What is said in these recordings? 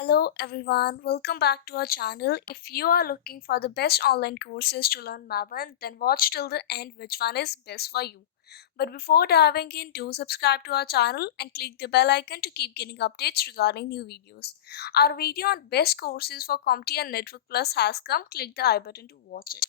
Hello everyone, welcome back to our channel. If you are looking for the best online courses to learn Maven, then watch till the end which one is best for you. But before diving in, do subscribe to our channel and click the bell icon to keep getting updates regarding new videos. Our video on best courses for CompTIA and Network Plus has come. Click the I button to watch it.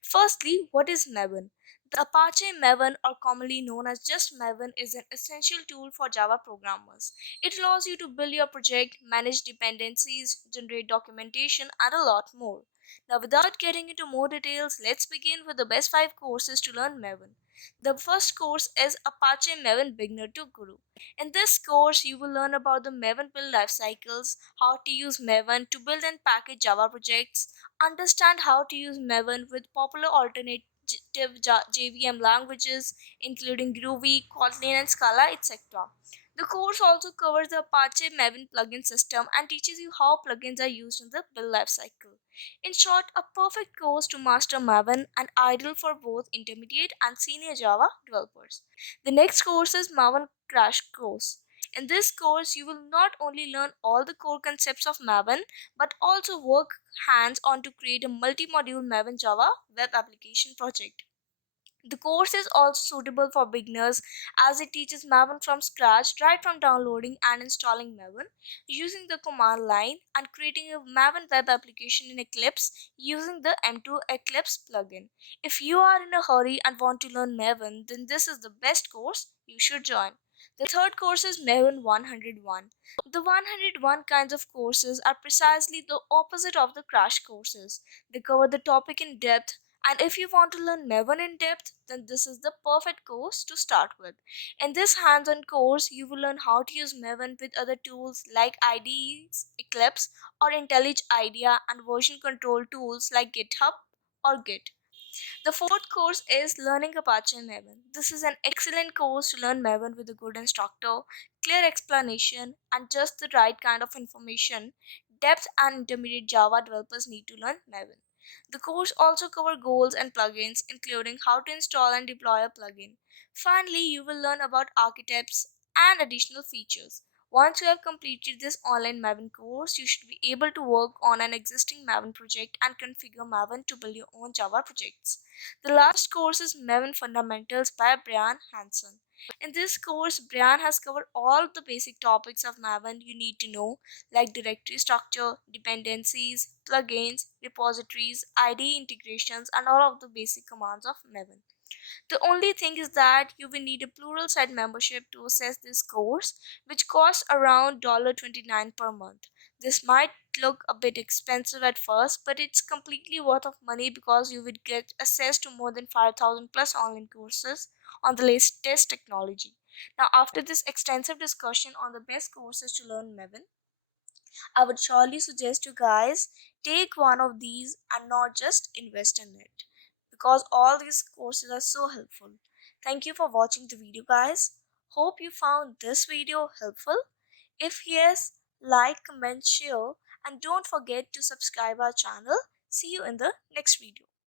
Firstly, what is Maven? The Apache Maven, or commonly known as just Maven, is an essential tool for Java programmers. It allows you to build your project, manage dependencies, generate documentation, and a lot more. Now, without getting into more details, let's begin with the best 5 courses to learn Maven. The first course is Apache Maven Beginner to Guru. In this course, you will learn about the Maven build life cycles, how to use Maven to build and package Java projects, understand how to use Maven with popular alternative JVM languages, including Groovy, Kotlin, and Scala, etc. The course also covers the Apache Maven plugin system and teaches you how plugins are used in the build lifecycle. In short, a perfect course to master Maven and ideal for both intermediate and senior Java developers. The next course is Maven Crash Course. In this course, you will not only learn all the core concepts of Maven, but also work hands on to create a multi-module Maven Java web application project. The course is also suitable for beginners as it teaches Maven from scratch, right from downloading and installing Maven, using the command line, and creating a Maven web application in Eclipse using the M2 Eclipse plugin. If you are in a hurry and want to learn Maven, then this is the best course you should join. The third course is Maven 101. The 101 kinds of courses are precisely the opposite of the crash courses. They cover the topic in depth, and if you want to learn Maven in depth, then this is the perfect course to start with. In this hands-on course, you will learn how to use Maven with other tools like IDEs, Eclipse, or IntelliJ IDEA, and version control tools like GitHub or Git. The fourth course is Learning Apache Maven. This is an excellent course to learn Maven with a good instructor, clear explanation, and just the right kind of information. Depth and intermediate Java developers need to learn Maven. The course also covers goals and plugins, including how to install and deploy a plugin. Finally, you will learn about archetypes and additional features. Once you have completed this online Maven course, you should be able to work on an existing Maven project and configure Maven to build your own Java projects. The last course is Maven Fundamentals by Brian Hansen. In this course, Brian has covered all the basic topics of Maven you need to know, like directory structure, dependencies, plugins, repositories, IDE integrations, and all of the basic commands of Maven. The only thing is that you will need a Pluralsight membership to access this course, which costs around $29 per month. This might look a bit expensive at first, but it's completely worth of money because you would get access to more than 5,000 plus online courses on the latest technology. Now, after this extensive discussion on the best courses to learn Maven, I would surely suggest you guys take one of these and not just invest in it, because all these courses are so helpful. Thank you for watching the video, guys. Hope you found this video helpful. If yes, like, comment, share, and don't forget to subscribe our channel. See you in the next video.